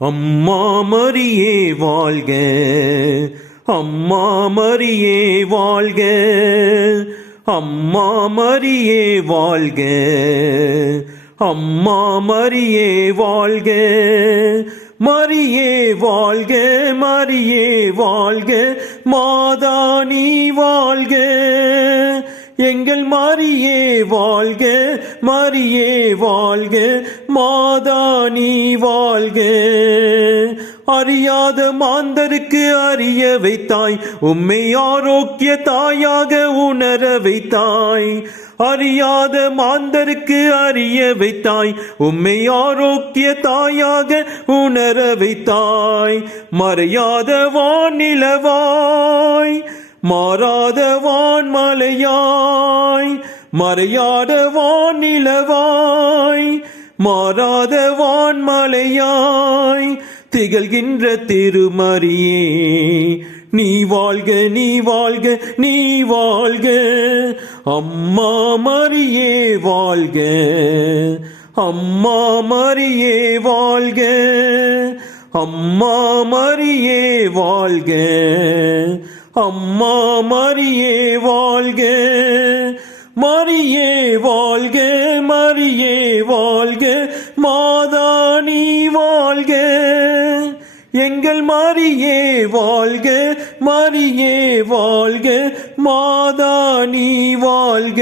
அம்மா மரியே வாழ்க, அம்மா மரியே வாழ்க, அம்மா மரியே வாழ்க, அம்மா மரியே வாழ்க, மரியே வாழ்க, மரியே வாழ்க, மாதா நீ வாழ்க, எங்கள் மரியே வாழ்க, மரியே வாழ்க, மாதா நீ வாழ்க. அறியாத மாந்தருக்கு அறிய வைத்தாய், உம்மை ஆரோக்கிய தாயாக உணர வைத்தாய். அறியாத மாந்தருக்கு அறிய வைத்தாய், உம்மை ஆரோக்கிய தாயாக உணர வைத்தாய். மறையாத வானிலவாய், மாறாத வான்மலையாய், மறையாத வானிலவாய், மாறாத வான்மலையாய் திகழ்கின்ற திருமரியே நீ வாழ்க, நீ வாழ்க, நீ வாழ்க. அம்மா மரியே வாழ்க, அம்மா மரியே வாழ்க, அம்மா மரியே வாழ்க, அம்மா மரியே வாழ்க, மரியே வாழ்க, மரியே வாழ்க, மாதா நீ வாழ்க, எங்கள் மரியே வாழ்க, மரியே வாழ்க, மாதா நீ வாழ்க.